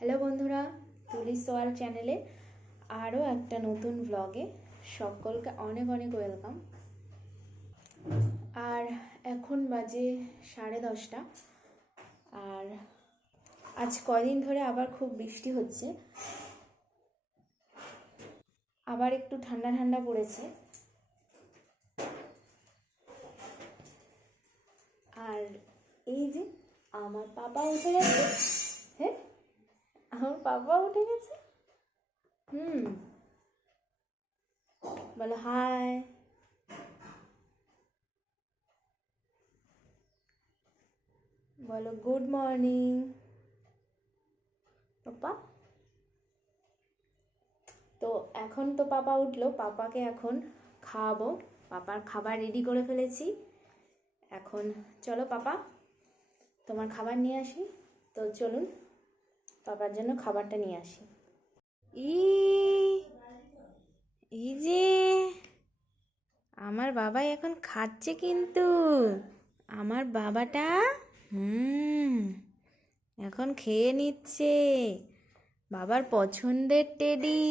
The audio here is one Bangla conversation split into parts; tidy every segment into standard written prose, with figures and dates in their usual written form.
হ্যালো বন্ধুরা, তুলি সোয়াল চ্যানেলে আরও একটা নতুন ব্লগে সকলকে অনেক অনেক ওয়েলকাম। আর এখন বাজে 10:30। আর আজ কদিন ধরে আবার খুব বৃষ্টি হচ্ছে, আবার একটু ঠান্ডা ঠান্ডা পড়েছে। আর এই যে আমার পাপা উঠে গেছে। হ্যাঁ, আমার পাপা উঠে গেছে। বলো হাই। বলো গুড মর্নিং পাপা। তো এখন তো পাপা উঠলো, পাপাকে এখন খাওয়াবো। পাপার খাবার রেডি করে ফেলেছি। এখন চলো পাপা, তোমার খাবার নিয়ে আসি। তো চলুন পাপার জন্য খাবারটা নিয়ে আসি। এই যে আমার বাবা এখন খাচ্ছে, কিন্তু আমার বাবাটা এখন খেয়ে নিচ্ছে বাবার পছন্দের টেডি।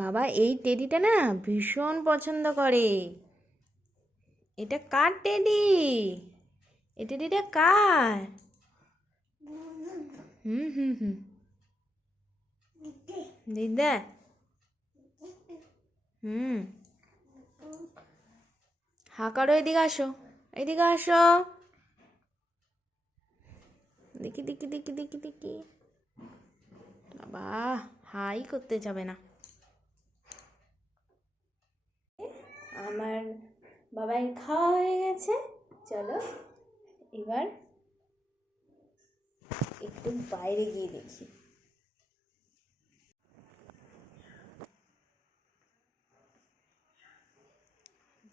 বাবা এই টেডিটা না ভীষণ পছন্দ করে। এটা কার টেডি? এই টেডিটা কার? দিদা। হা করো, এদিকে আসো, এদিকে আসো। দেখি দেখি দেখি দেখি দেখি। বাবা হাই করতে যাবে না। আমার বাবার খাওয়া হয়ে গেছে। চলো এবার একটু বাইরে গিয়ে দেখি।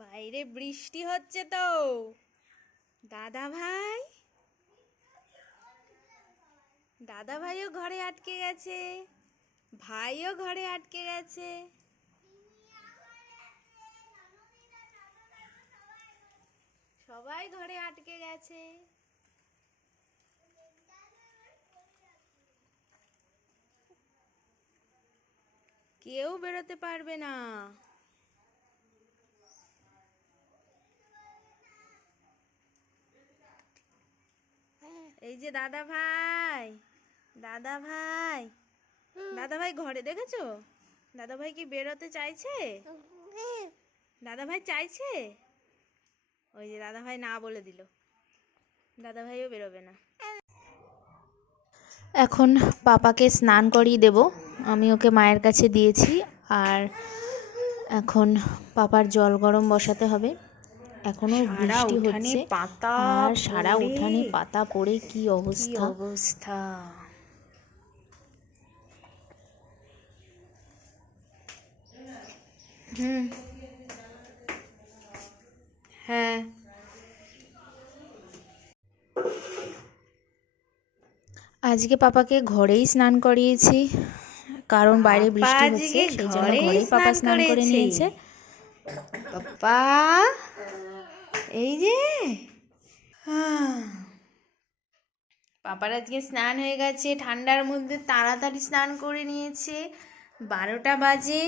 বাইরে বৃষ্টি হচ্ছে তো। দাদা ভাই, দাদা ভাইও ঘরে আটকে গেছে, ভাইও ঘরে আটকে গেছে। সবাই ঘরে আটকে গেছে। কেউ বেরোতে পারবে না। এই যে দাদা ভাই, দাদা ভাই, দাদা ভাই ঘরে দেখেছো? দাদা ভাই কি বেরোতে চাইছে? দাদা ভাই চাইছে? ওই যে দাদা ভাই না বলে দিল, দাদা ভাইও বেরোবে না। এখন পাপাকে স্নান করিয়ে দেব, আমি ওকে মায়ের কাছে দিয়েছি। আর এখন পাপার জল গরম বসাতে হবে। এখনো বৃষ্টি হচ্ছে, আর সারা উঠানে পাতা পড়ে কি অবস্থা। হ্যাঁ, আজকে পাপাকে ঘরেই স্নান করিয়েছি, কারণ বাইরে বৃষ্টি হচ্ছে, সেই জন্য ঘরেই পাপা স্নান করে নিয়েছে। পাপা এই যে পাপার আজকে স্নান হয়ে গেছে, ঠান্ডার মধ্যে তাড়াতাড়ি স্নান করে নিয়েছে। 12টা বাজে,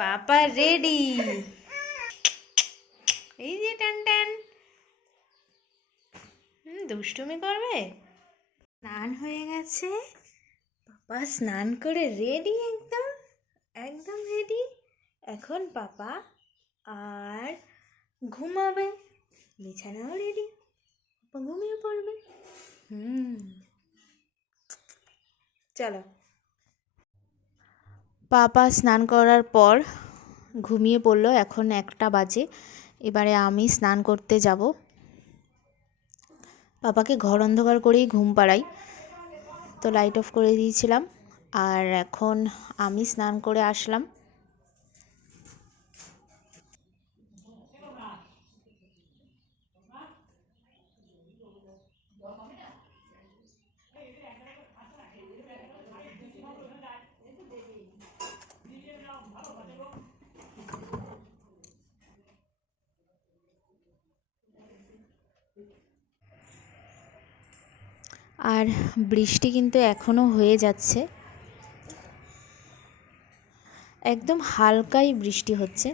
পাপা রেডি। এই যে টান টান দুষ্টুমি করবে। স্নান হয়ে গেছে, পাপা স্নান করে রেডি, একদম একদম রেডি। এখন পাপা আর ঘুমাবে, বিছানাও রেডি, পাপা ঘুমিয়ে পড়বে। চলো। পাপা স্নান করার পর ঘুমিয়ে পড়লো। এখন 1টা বাজে, এবারে আমি স্নান করতে যাব। পাপাকে ঘর অন্ধকার করেই ঘুম পাড়াই, তো লাইট অফ করে দিয়েছিলাম। আর এখন আমি স্নান করে আসলাম। আর বৃষ্টি কিন্তু এখনও হয়ে যাচ্ছে, একদম হালকাই বৃষ্টি হচ্ছে।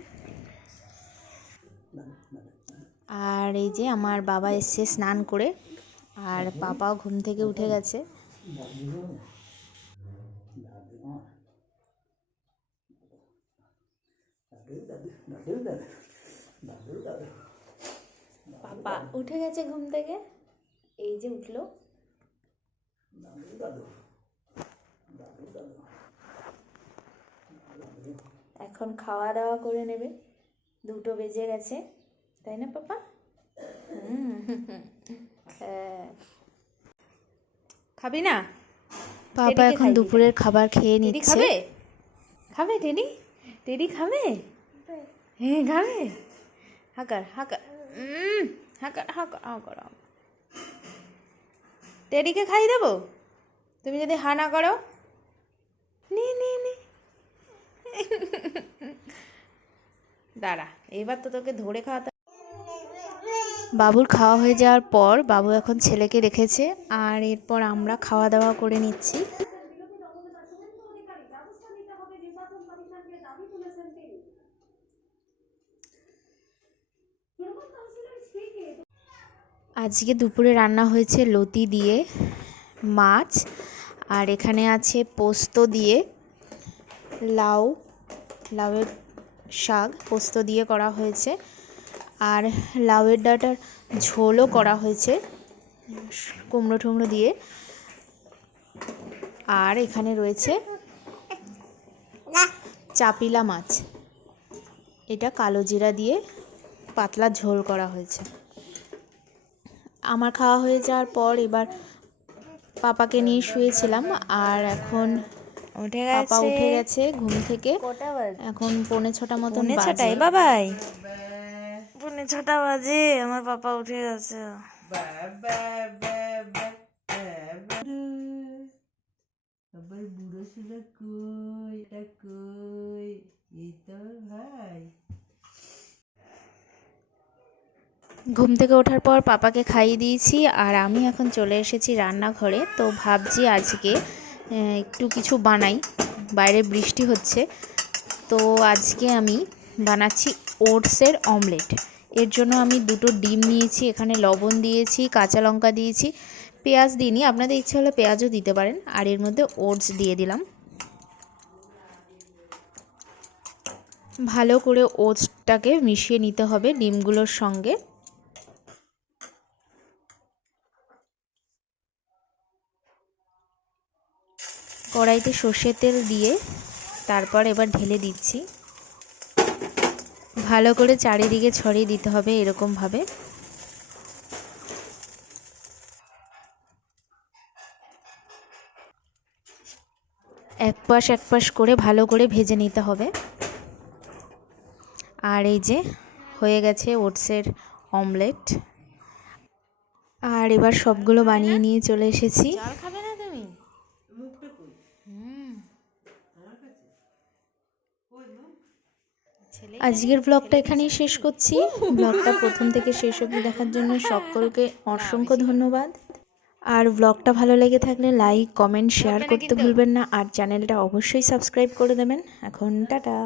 আর এই যে আমার বাবা এসছে স্নান করে, আর পাপাও ঘুম থেকে উঠে গেছে। পাপা উঠে গেছে ঘুম থেকে, এই যে উঠলো। এখন খাওয়া দাওয়া করে নেবে, 2টো বেজে গেছে, তাই না পাপা? খাবি না? পাপা এখন দুপুরের খাবার খেয়ে নিচ্ছে। খাবে টেডি? টেডি খাবে? হ্যাঁ খাবে। হাকার হাকার হাকার হাকার হাকার। টেডিকে খাই দেবো তুমি যদি হা না করো। নে নে নে। দাঁড়া, এবার তো তোকে ধরে খাওয়াতে। বাবুর খাওয়া হয়ে যাওয়ার পর বাবু এখন ছেলেকে রেখেছে, আর এরপর আমরা খাওয়া দাওয়া করে নিচ্ছি। আজকে দুপুরে রান্না হয়েছে লতি দিয়ে মাছ, আর এখানে আছে পোস্ত দিয়ে লাউয়ের শাক পোস্ত দিয়ে করা হয়েছে, আর লাউয়ের ডাঁটার ঝোলও করা হয়েছে কুমড়ো টুমড়ো দিয়ে। আর এখানে রয়েছে চাপিলা মাছ, এটা কালো জিরা দিয়ে পাতলা ঝোল করা হয়েছে। আমার খাওয়া হয়ে যাওয়ার পর এবার পাপাকে নিয়ে শুয়েছিলাম, আর এখন পাপা উঠে গেছে ঘুম থেকে। এখন 5:45 মতন বাজে। বাবাই 5:45 বাজে, আমার পাপা উঠে গেছে। বুড়ো শুনে কই এটা কই, এই তো ভাই। ঘুম থেকে ওঠার পর পাপাকে খাইয়ে দিয়েছি, আর আমি এখন চলে এসেছি রান্নাঘরে। তো ভাবছি আজকে একটু কিছু বানাই, বাইরে বৃষ্টি হচ্ছে। তো আজকে আমি বানাচ্ছি ওটসের অমলেট। এর জন্য আমি 2টো ডিম নিয়েছি, এখানে লবণ দিয়েছি, কাঁচা লঙ্কা দিয়েছি, পেঁয়াজ দিইনি, আপনাদের ইচ্ছে হলে পেঁয়াজও দিতে পারেন। আর এর মধ্যে ওটস দিয়ে দিলাম। ভালো করে ওটসটাকে মিশিয়ে নিতে হবে ডিমগুলোর সঙ্গে। কড়াইতে সর্ষের তেল দিয়ে তারপর এবার ঢেলে দিচ্ছি। ভালো করে চারিদিকে ছড়িয়ে দিতে হবে এরকমভাবে। এক পাশ করে ভালো করে ভেজে নিতে হবে। আর এই যে হয়ে গেছে ওটসের অমলেট। আর এবার সবগুলো বানিয়ে নিয়ে চলে এসেছি। খাবে না তুমি? আজকের ব্লগটা এখানেই শেষ করছি। ব্লগটা প্রথম থেকে শেষ অবধি দেখার জন্য সকলকে অসংখ্য ধন্যবাদ। আর ব্লগটা ভালো লেগে থাকলে লাইক কমেন্ট শেয়ার করতে ভুলবেন না, আর চ্যানেলটা অবশ্যই সাবস্ক্রাইব করে দেবেন। এখন টাটা।